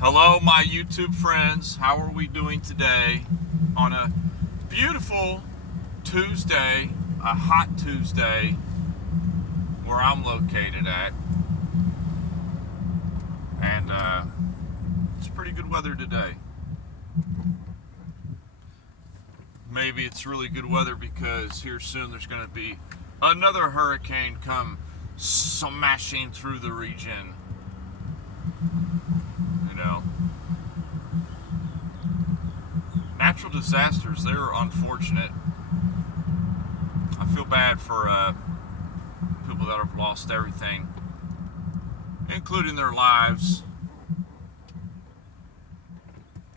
Hello, my YouTube friends. How are we doing today on a beautiful Tuesday, a hot Tuesday, where I'm located at? And it's pretty good weather today. Maybe it's really good weather because here soon there's going to be another hurricane come smashing through the region. You know, natural disasters, they're unfortunate. I feel bad for people that have lost everything, including their lives,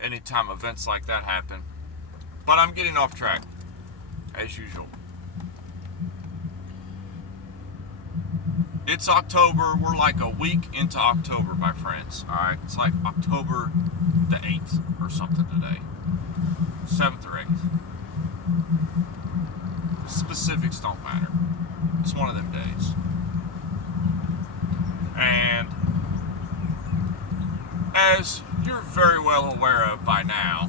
anytime events like that happen. But I'm getting off track, as usual. It's October. We're like a week into October, my friends. Alright? It's like October the 8th or something today. 7th or 8th. Specifics don't matter. It's one of them days. And as you're very well aware of by now,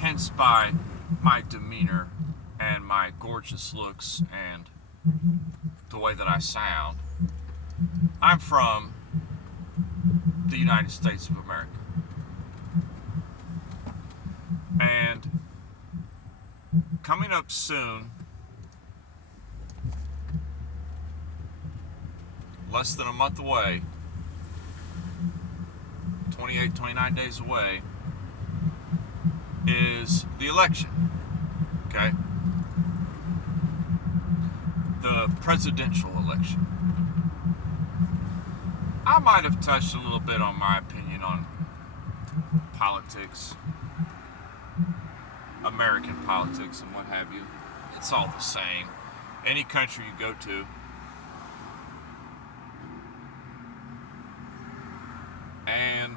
hence by my demeanor and my gorgeous looks and the way that I sound, I'm from the United States of America. And coming up soon, less than a month away, 28, 29 days away, is the election. Okay? The presidential election. I might have touched a little bit on my opinion on politics, American politics, and what have you. It's all the same. Any country you go to. And,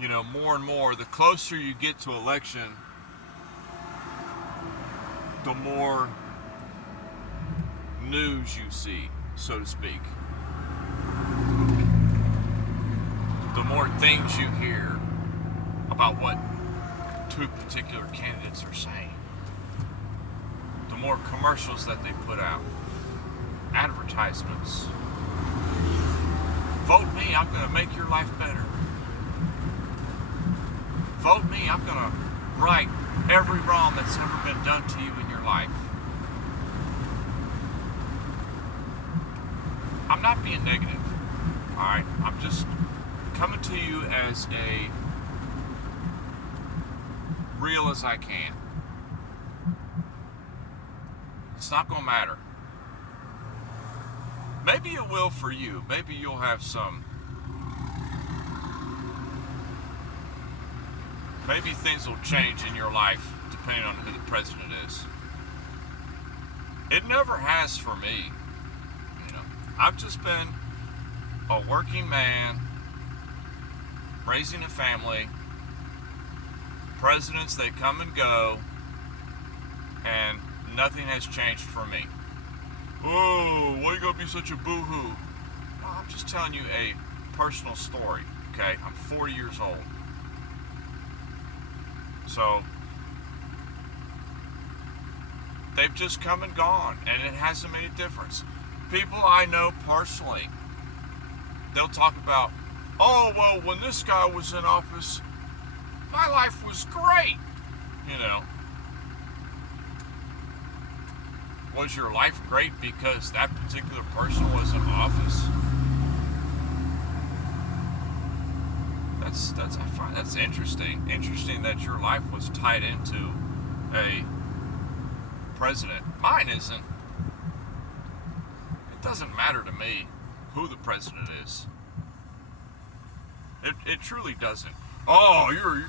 you know, more and more, the closer you get to election, the more news you see, so to speak. The more things you hear about what two particular candidates are saying. The more commercials that they put out. Advertisements. Vote me, I'm going to make your life better. Vote me, I'm going to right every wrong that's ever been done to you in your life. I'm not being negative, alright? I'm just coming to you as real as I can. It's not going to matter. Maybe it will for you. Maybe you'll have some. Maybe things will change in your life depending on who the president is. It never has for me. You know, I've just been a working man, raising a family. Presidents, they come and go, and nothing has changed for me. Oh, why you gotta be such a boo-hoo? No, I'm just telling you a personal story, okay? I'm 40 years old. So, they've just come and gone, and it hasn't made a difference. People I know personally, they'll talk about, oh, well, when this guy was in office, my life was great, you know. Was your life great because that particular person was in office? I find that's interesting. Interesting that your life was tied into a president. Mine isn't. It doesn't matter to me who the president is. It truly doesn't. Oh, you're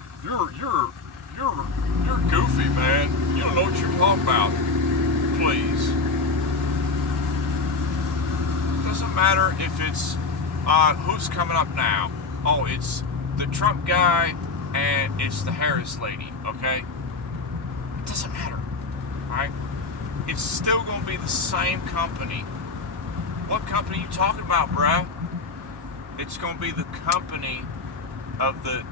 goofy, man. You don't know what you're talking about. Please. It doesn't matter if it's who's coming up now. Oh, it's the Trump guy and it's the Harris lady, okay? It doesn't matter, alright? It's still going to be the same company What company you talking about, bruh? It's going to be the company of the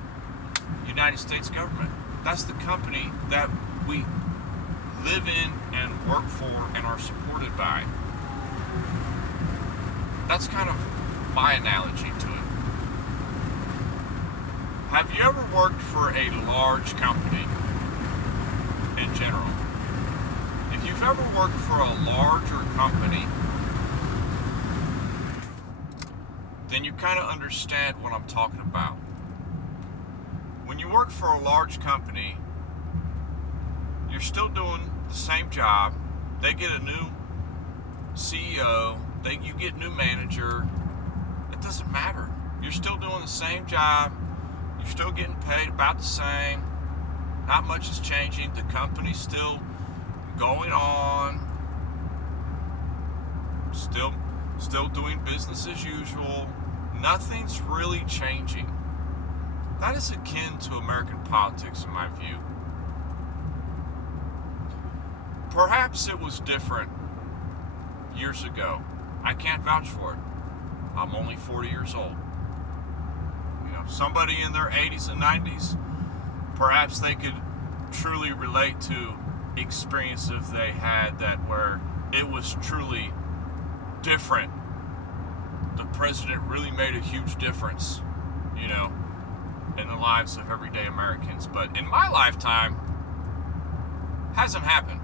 United States government. That's the company that we live in and work for and are supported by. That's kind of my analogy to it. Have you ever worked for a large company in general? If you've ever worked for a larger company, then you kind of understand what I'm talking about. When you work for a large company, you're still doing the same job. They get a new CEO, you get a new manager. It doesn't matter. You're still doing the same job. You're still getting paid about the same. Not much is changing. The company's still going on. Still doing business as usual. Nothing's really changing. That is akin to American politics in my view. Perhaps it was different years ago. I can't vouch for it. I'm only 40 years old. Somebody in their 80s and 90s, perhaps they could truly relate to experiences they had that where it was truly different. The president really made a huge difference, in the lives of everyday Americans. But in my lifetime, hasn't happened.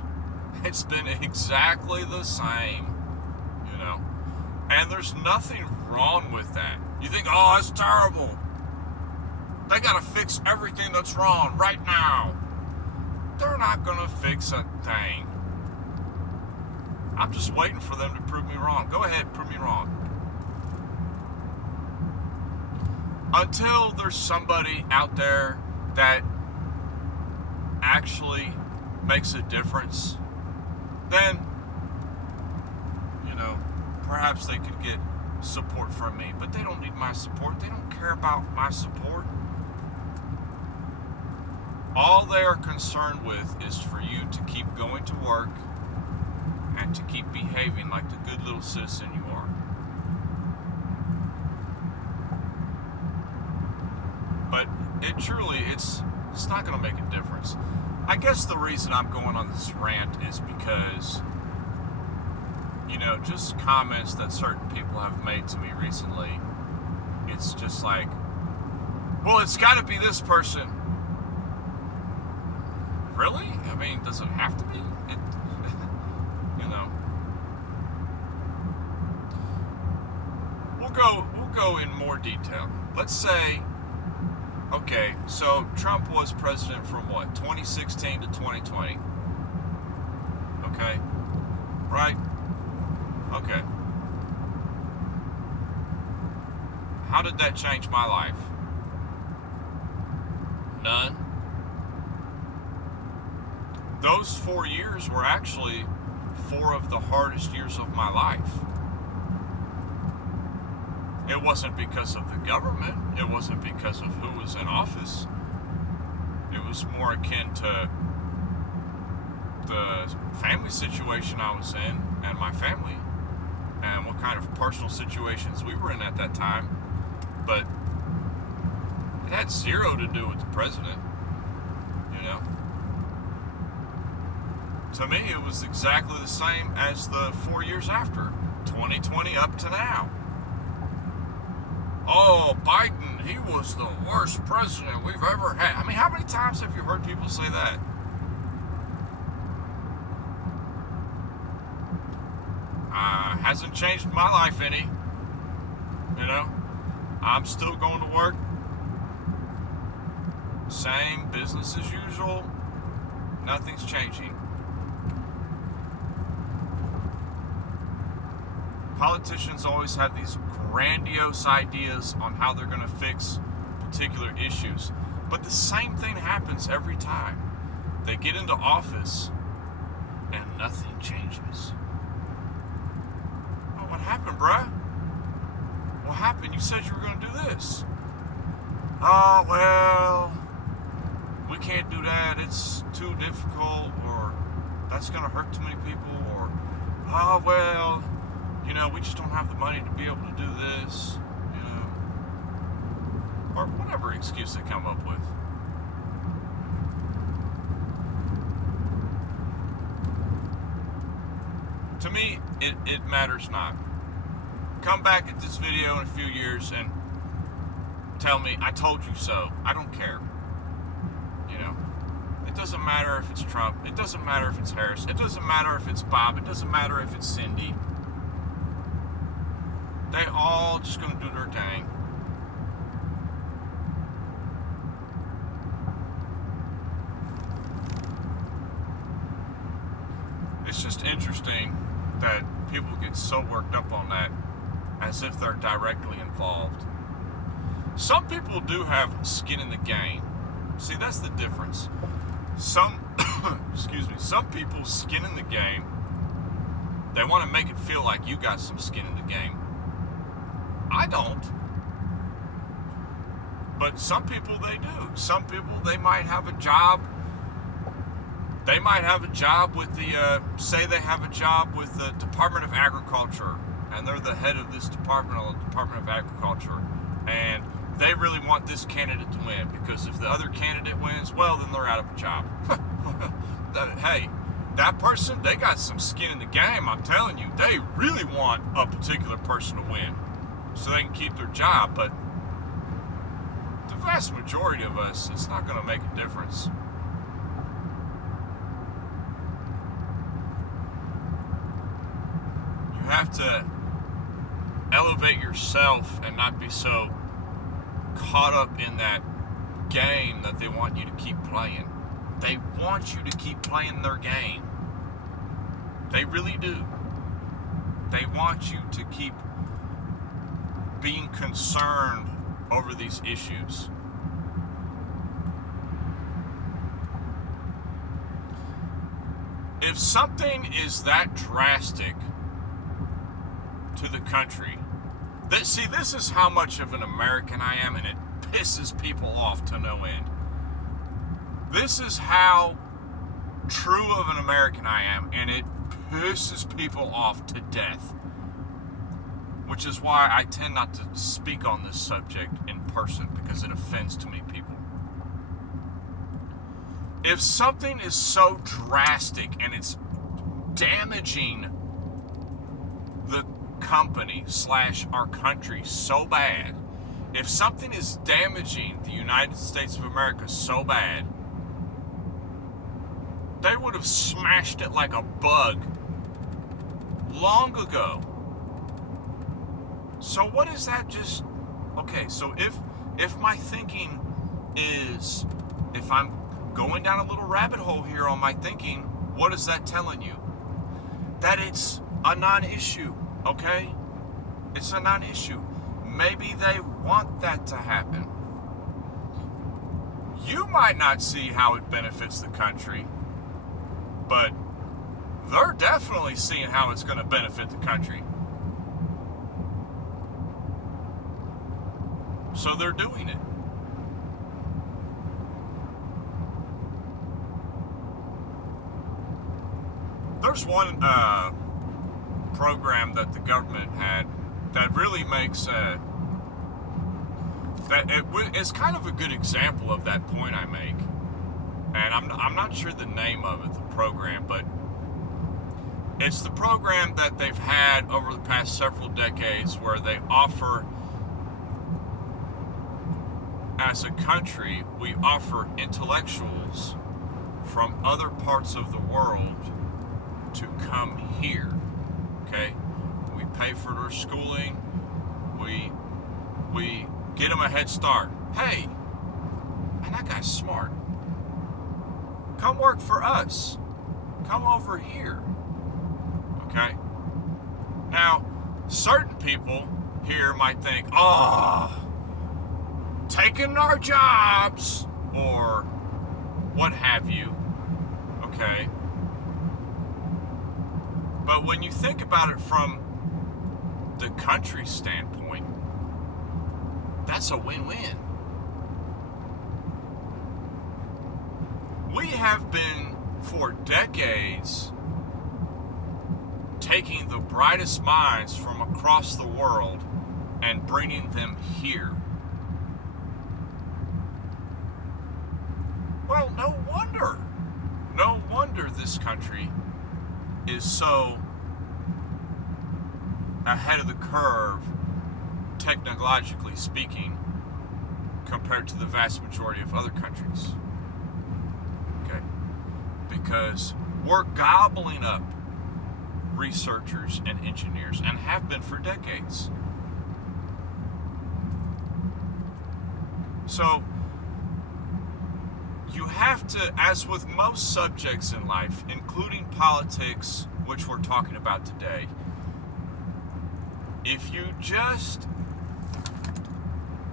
It's been exactly the same, and there's nothing wrong with that. You think, oh, that's terrible. They gotta fix everything that's wrong right now. They're not gonna fix a thing. I'm just waiting for them to prove me wrong. Go ahead, prove me wrong. Until there's somebody out there that actually makes a difference, then, perhaps they could get support from me. But they don't need my support. They don't care about my support. All they are concerned with is for you to keep going to work and to keep behaving like the good little citizen you are. But it's not going to make a difference. I guess the reason I'm going on this rant is because, just comments that certain people have made to me recently. It's just like, well, it's got to be this person. Really? I mean, does it have to be? We'll go in more detail. Let's say, okay, so Trump was president from what? 2016 to 2020. Okay? Right? Okay. How did that change my life? None. Those 4 years were actually 4 of the hardest years of my life. It wasn't because of the government. It wasn't because of who was in office. It was more akin to the family situation I was in and my family and what kind of personal situations we were in at that time. But it had zero to do with the president, To me, it was exactly the same as the 4 years after, 2020 up to now. Oh, Biden, he was the worst president we've ever had. I mean, how many times have you heard people say that? Hasn't changed my life any. I'm still going to work. Same business as usual. Nothing's changing. Politicians always have these grandiose ideas on how they're going to fix particular issues. But the same thing happens every time. They get into office and nothing changes. Oh, what happened, bruh? What happened? You said you were going to do this. Oh, well, we can't do that. It's too difficult, or that's going to hurt too many people, or, oh, well, we just don't have the money to be able to do this, or whatever excuse they come up with. To me, it matters not. Come back at this video in a few years and tell me, I told you so. I don't care. It doesn't matter if it's Trump. It doesn't matter if it's Harris. It doesn't matter if it's Bob. It doesn't matter if it's Cindy. They all just going to do their thing. It's just interesting that people get so worked up on that as if they're directly involved. Some people do have skin in the game. See, that's the difference. Some people's skin in the game, they want to make it feel like you got some skin in the game. I don't. But some people, they do. Some people, they might have a job. They might have a job with say they have a job with the Department of Agriculture, and they're the head of this department, or the Department of Agriculture, and they really want this candidate to win, because if the other candidate wins, well, then they're out of a job. Hey, that person, they got some skin in the game, I'm telling you. They really want a particular person to win so they can keep their job, but the vast majority of us, it's not going to make a difference. You have to elevate yourself and not be so caught up in that game that they want you to keep playing. They want you to keep playing their game. They really do. They want you to keep being concerned over these issues. If something is that drastic to the country, this is how much of an American I am, and it pisses people off to no end. This is how true of an American I am, and it pisses people off to death. Which is why I tend not to speak on this subject in person, because it offends too many people. If something is so drastic and it's damaging the company / our country so bad, if something is damaging the United States of America so bad, they would have smashed it like a bug long ago. So what is that just... Okay, so if my thinking is... If I'm going down a little rabbit hole here on my thinking, what is that telling you? That it's a non-issue, okay? It's a non-issue. Maybe they want that to happen. You might not see how it benefits the country, but they're definitely seeing how it's going to benefit the country. So they're doing it. There's one program that the government had that really makes it's kind of a good example of that point I make. And I'm not sure the name of it, the program, but it's the program that they've had over the past several decades where they offer, as a country, we offer intellectuals from other parts of the world to come here, okay? We pay for their schooling, we get them a head start. Hey, man, that guy's smart. Come work for us. Come over here, okay? Now, certain people here might think, taking our jobs, or what have you, okay? But when you think about it from the country's standpoint, that's a win-win. We have been, for decades, taking the brightest minds from across the world and bringing them here. Well, no wonder. No wonder this country is so ahead of the curve, technologically speaking, compared to the vast majority of other countries. Okay? Because we're gobbling up researchers and engineers, and have been for decades. So, you have to, as with most subjects in life, including politics, which we're talking about today, if you just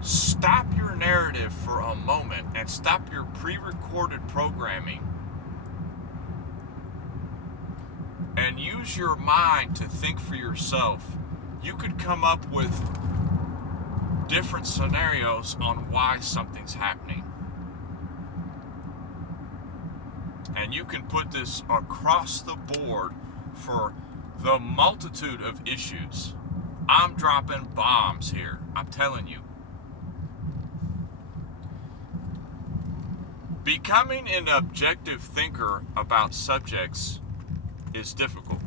stop your narrative for a moment and stop your pre-recorded programming and use your mind to think for yourself, you could come up with different scenarios on why something's happening. And you can put this across the board for the multitude of issues. I'm dropping bombs here, I'm telling you. Becoming an objective thinker about subjects is difficult.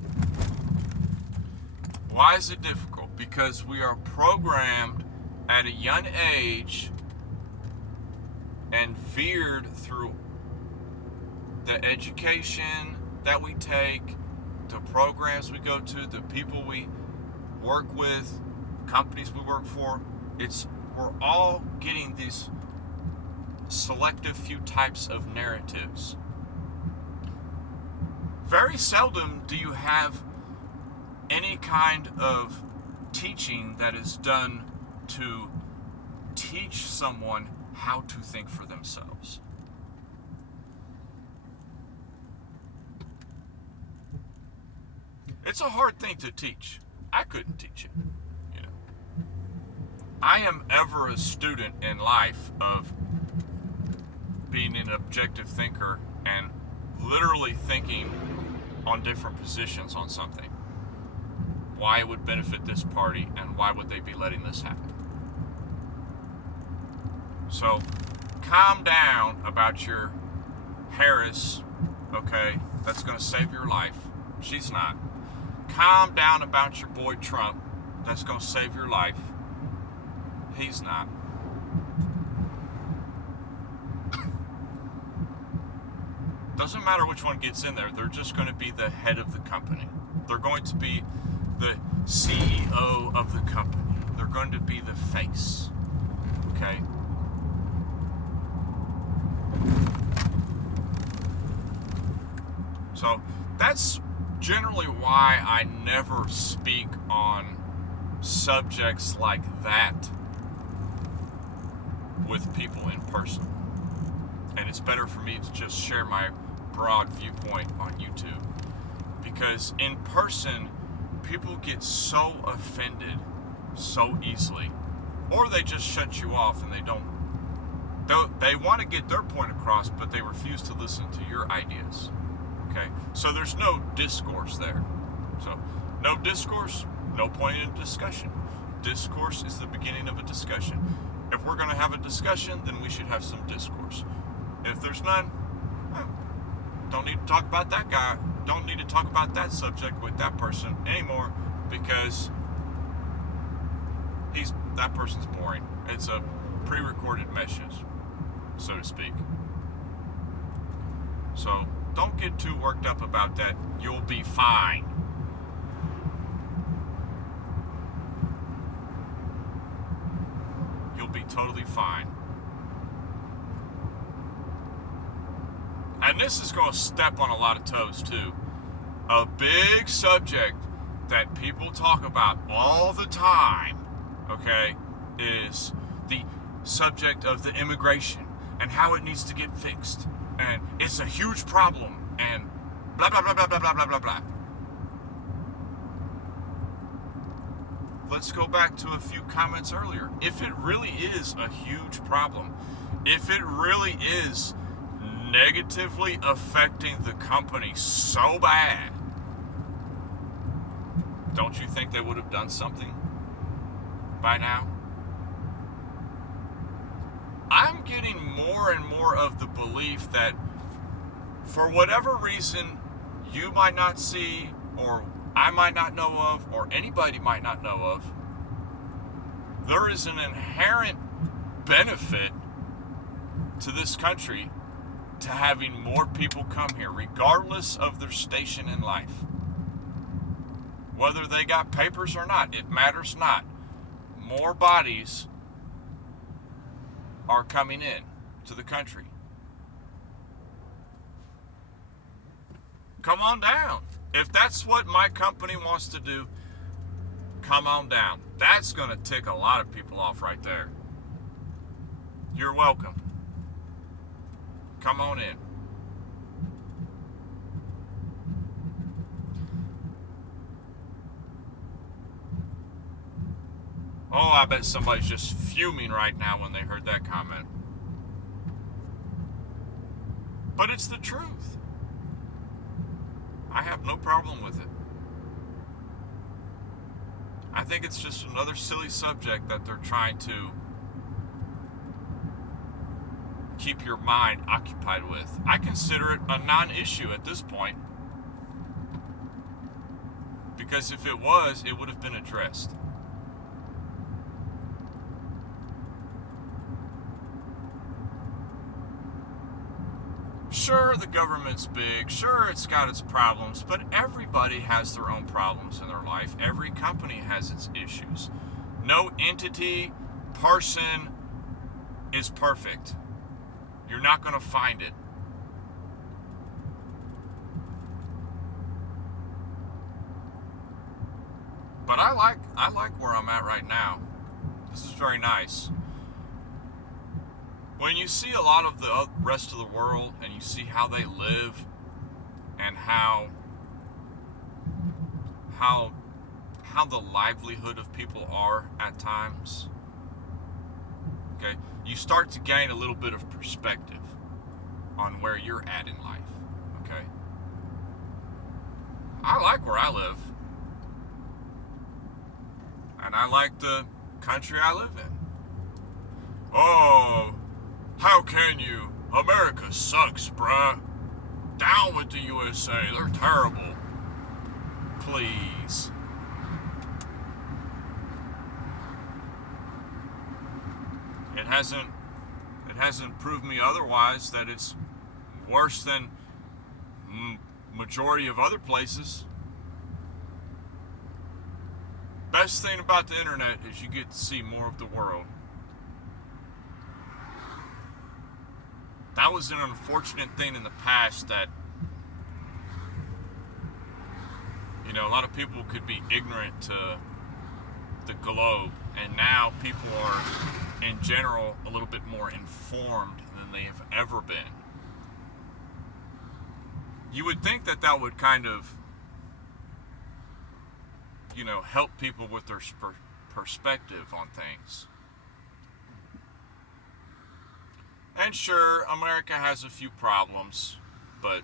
Why is it difficult? Because we are programmed at a young age and veered through the education that we take, the programs we go to, the people we work with, companies we work for. We're all getting these selective few types of narratives. Very seldom do you have any kind of teaching that is done to teach someone how to think for themselves. It's a hard thing to teach. I couldn't teach it, you know. I am ever a student in life of being an objective thinker and literally thinking on different positions on something. Why it would benefit this party and why would they be letting this happen? So, calm down about your Harris, okay? That's going to save your life. She's not. Calm down about your boy Trump. That's going to save your life. He's not. Doesn't matter which one gets in there. They're just going to be the head of the company. They're going to be the CEO of the company. They're going to be the face. Okay? So, that's generally why I never speak on subjects like that with people in person. And it's better for me to just share my broad viewpoint on YouTube. Because in person, people get so offended so easily. Or they just shut you off and they want to get their point across, but they refuse to listen to your ideas. Okay? So there's no discourse there. So, no discourse, no point in discussion. Discourse is the beginning of a discussion. If we're going to have a discussion, then we should have some discourse. If there's none, don't need to talk about that guy. Don't need to talk about that subject with that person anymore because that person's boring. It's a pre-recorded message, so to speak. So don't get too worked up about that. You'll be fine. You'll be totally fine. And this is going to step on a lot of toes too. A big subject that people talk about all the time, okay, is the subject of the immigration and how it needs to get fixed. And it's a huge problem and blah, blah, blah, blah, blah, blah, blah, blah, blah. Let's go back to a few comments earlier. If it really is a huge problem, if it really is negatively affecting the company so bad, Don't you think they would have done something by now? I'm getting more and more of the belief that for whatever reason you might not see, or I might not know of, or anybody might not know of, there is an inherent benefit to this country to having more people come here, regardless of their station in life. Whether they got papers or not, it matters not. More bodies are coming in to the country. Come on down. If that's what my company wants to do, come on down. That's going to tick a lot of people off right there. You're welcome. Come on in. Oh, I bet somebody's just fuming right now when they heard that comment. But it's the truth. I have no problem with it. I think it's just another silly subject that they're trying to keep your mind occupied with. I consider it a non-issue at this point. Because if it was, it would have been addressed. Sure, the government's big. Sure, it's got its problems. But everybody has their own problems in their life. Every company has its issues. No entity, person is perfect. You're not going to find it. But I like where I'm at right now. This is very nice. When you see a lot of the rest of the world and you see how they live and how the livelihood of people are at times, okay, you start to gain a little bit of perspective on where you're at in life, okay? I like where I live. And I like the country I live in. Oh, how can you? America sucks, bruh. Down with the USA. They're terrible. Please. It hasn't proved me otherwise that it's worse than majority of other places. Best thing about the internet is you get to see more of the world. That was an unfortunate thing in the past that, you know, a lot of people could be ignorant to the globe, and now people are, in general, a little bit more informed than they have ever been. You would think that that would kind of, you know, help people with their perspective on things. And sure, America has a few problems, but,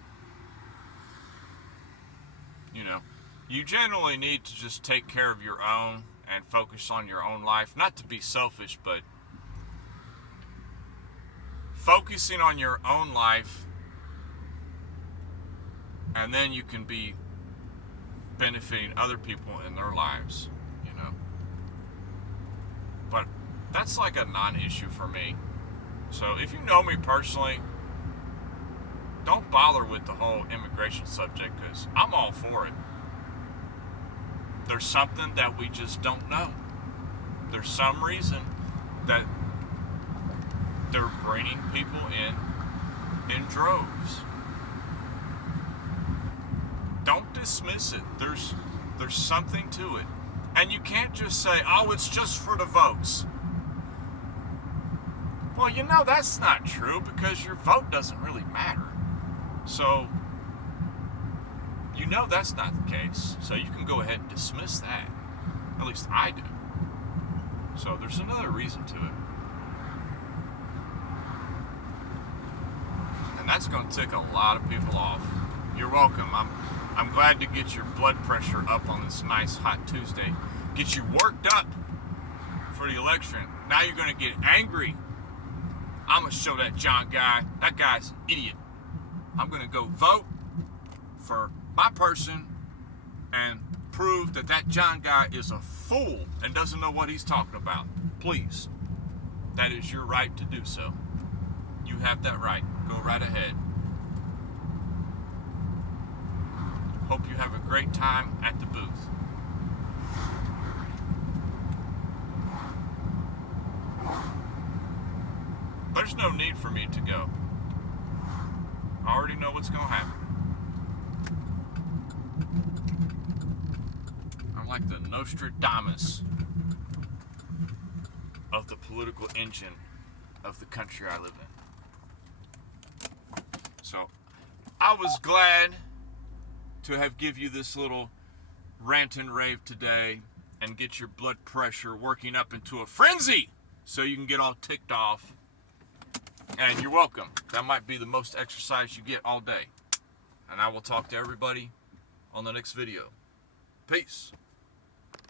you know, you generally need to just take care of your own and focus on your own life. Not to be selfish, but focusing on your own life, and then you can be benefiting other people in their lives, you know. But that's like a non-issue for me. So if you know me personally, don't bother with the whole immigration subject, because I'm all for it. There's something that we just don't know. There's some reason that they're bringing people in droves. Don't dismiss it. There's something to it. And you can't just say, oh, it's just for the votes. Well, you know that's not true, because your vote doesn't really matter. So, you know that's not the case. So you can go ahead and dismiss that. At least I do. So there's another reason to it. And that's going to tick a lot of people off. You're welcome. I'm glad to get your blood pressure up on this nice hot Tuesday. Get you worked up for the election. Now you're going to get angry. I'm going to show that John guy, that guy's an idiot. I'm going to go vote for my person and prove that that John guy is a fool and doesn't know what he's talking about. Please. That is your right to do so. You have that right. Go right ahead. Hope you have a great time at the booth. There's no need for me to go. I already know what's going to happen. I'm like the Nostradamus of the political engine of the country I live in. So, I was glad to have give you this little rant and rave today and get your blood pressure working up into a frenzy so you can get all ticked off. And you're welcome. That might be the most exercise you get all day. And I will talk to everybody on the next video. Peace.